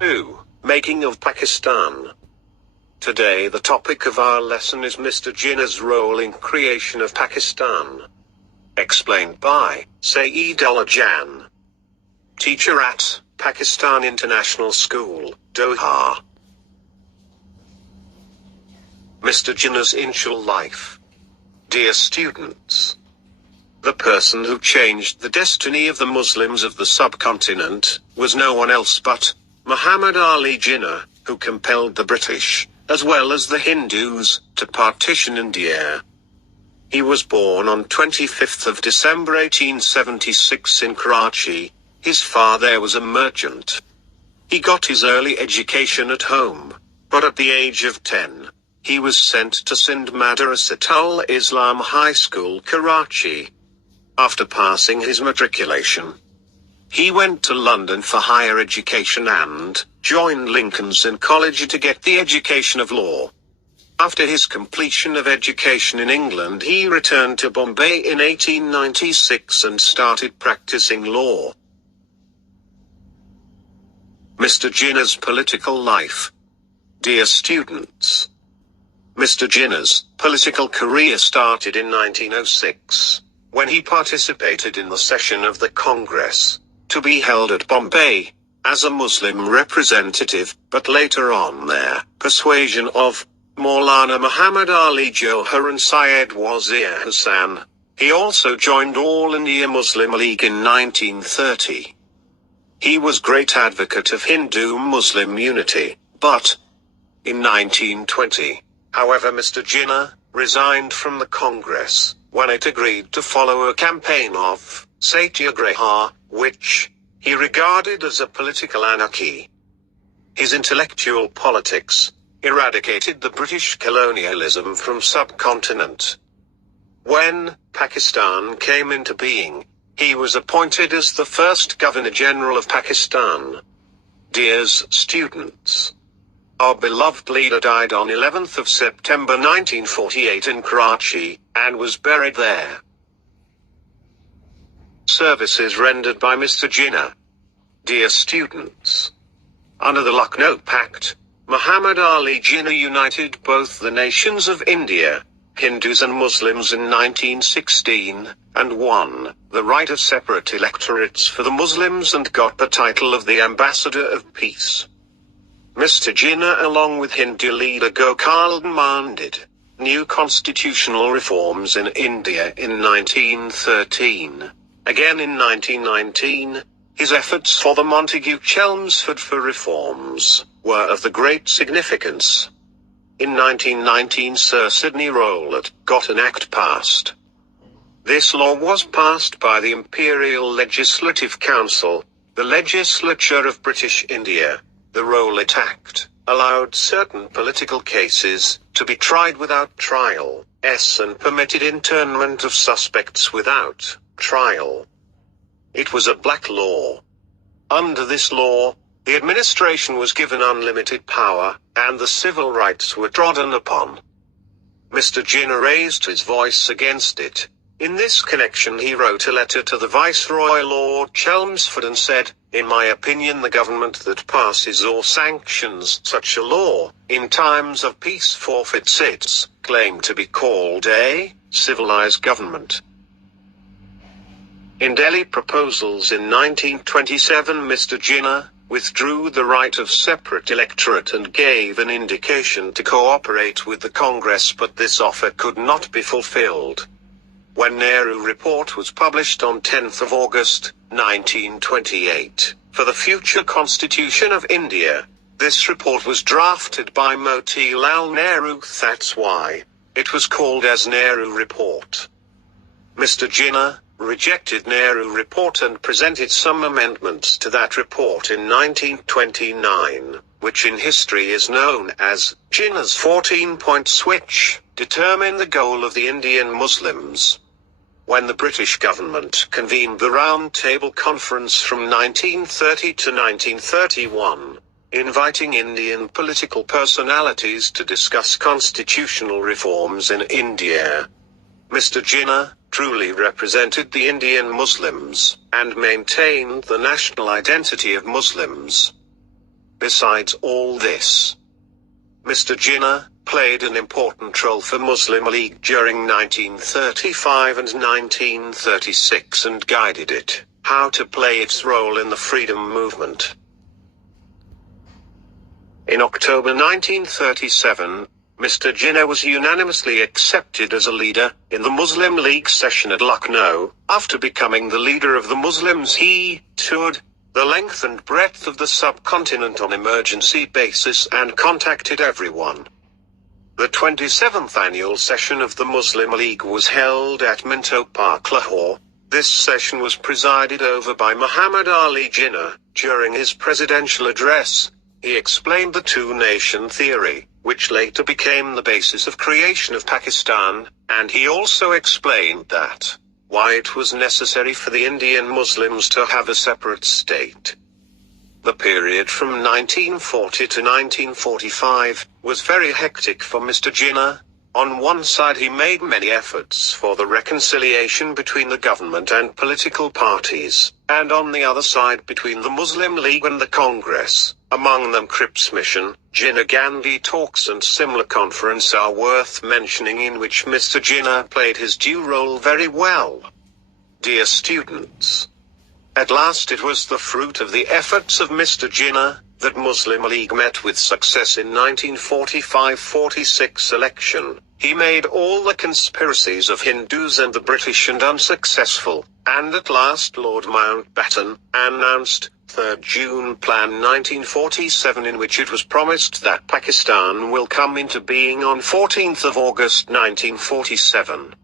2. Making of Pakistan. Today the topic of our lesson is Mr. Jinnah's role in creation of Pakistan. Explained by Saeed Jan, teacher at Pakistan International School, Doha. Mr. Jinnah's initial life. Dear students, the person who changed the destiny of the Muslims of the subcontinent was no one else but Muhammad Ali Jinnah, who compelled the British, as well as the Hindus, to partition India. He was born on 25th of December 1876 in Karachi. His father was a merchant. He got his early education at home, but at the age of 10, he was sent to Sindh Madrasatul Islam High School, Karachi. After passing his matriculation, he went to London for higher education and joined Lincoln's Inn College to get the education of law. After his completion of education in England, he returned to Bombay in 1896 and started practicing law. Mr. Jinnah's political life. Dear students, Mr. Jinnah's political career started in 1906, when he participated in the session of the Congress, to be held at Bombay, as a Muslim representative, but later on their persuasion of Maulana Muhammad Ali Johar and Syed Wazir Hasan, he also joined All India Muslim League in 1930. He was great advocate of Hindu-Muslim unity, but in 1920, however, Mr. Jinnah resigned from the Congress when it agreed to follow a campaign of satyagraha, which he regarded as a political anarchy. His intellectual politics eradicated the British colonialism from subcontinent. When Pakistan came into being, he was appointed as the first Governor-General of Pakistan. Dear students, our beloved leader died on 11th of September 1948 in Karachi, and was buried there. Services rendered by Mr. Jinnah. Dear students, under the Lucknow Pact, Muhammad Ali Jinnah united both the nations of India, Hindus and Muslims in 1916, and won the right of separate electorates for the Muslims and got the title of the Ambassador of Peace. Mr. Jinnah, along with Hindu leader Gokul, demanded new constitutional reforms in India in 1913. Again in 1919, his efforts for the Montagu-Chelmsford for reforms were of the great significance. In 1919, Sir Sidney Rowlatt got an act passed. This law was passed by the Imperial Legislative Council, the legislature of British India. The Rowlatt Act allowed certain political cases to be tried without trial, and permitted internment of suspects without trial. It was a black law. Under this law, the administration was given unlimited power, and the civil rights were trodden upon. Mr. Jinnah raised his voice against it. In this connection he wrote a letter to the Viceroy Lord Chelmsford and said, "In my opinion, the government that passes or sanctions such a law, in times of peace forfeits its claim to be called a civilized government." In Delhi proposals in 1927, Mr. Jinnah withdrew the right of separate electorate and gave an indication to cooperate with the Congress, but this offer could not be fulfilled. When Nehru Report was published on 10th of August, 1928, for the future Constitution of India, this report was drafted by Motilal Nehru. That's why it was called as Nehru Report. Mr. Jinnah rejected Nehru Report and presented some amendments to that report in 1929, which in history is known as Jinnah's 14-points, which determined the goal of the Indian Muslims. When the British government convened the Round Table Conference from 1930 to 1931, inviting Indian political personalities to discuss constitutional reforms in India, Mr. Jinnah truly represented the Indian Muslims, and maintained the national identity of Muslims. Besides all this, Mr. Jinnah played an important role for Muslim League during 1935 and 1936 and guided it how to play its role in the freedom movement. In October 1937, Mr. Jinnah was unanimously accepted as a leader in the Muslim League session at Lucknow. After becoming the leader of the Muslims, he toured the length and breadth of the subcontinent on emergency basis and contacted everyone. The 27th annual session of the Muslim League was held at Minto Park, Lahore. This session was presided over by Muhammad Ali Jinnah. During his presidential address, he explained the two-nation theory, which later became the basis of creation of Pakistan, and he also explained that why it was necessary for the Indian Muslims to have a separate state. The period from 1940 to 1945 was very hectic for Mr. Jinnah. On one side, he made many efforts for the reconciliation between the government and political parties, and on the other side between the Muslim League and the Congress, among them Cripps Mission, Jinnah Gandhi talks and similar conference are worth mentioning, in which Mr. Jinnah played his due role very well. Dear students, at last it was the fruit of the efforts of Mr. Jinnah that Muslim League met with success in 1945-46 election. He made all the conspiracies of Hindus and the British and unsuccessful, and at last Lord Mountbatten announced 3rd June Plan 1947, in which it was promised that Pakistan will come into being on 14th of August 1947.